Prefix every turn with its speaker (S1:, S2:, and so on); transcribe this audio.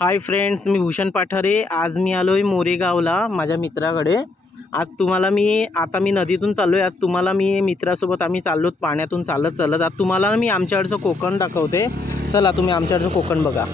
S1: Hi friends मी भूषण पाठारे. आज मी आलो आहे मोरेगावला माझ्या मित्राकडे. आज तुम्हाला मी आता मी नदीतून चाललो आहे आज तुम्हाला मी मित्रासोबत आम्ही चाललो पाण्यातून चालत चालत. आज तुम्हाला मी आमच्याकडचं कोकण दाखवते. चला तुम्ही आमच्याकडचं कोकण बघा.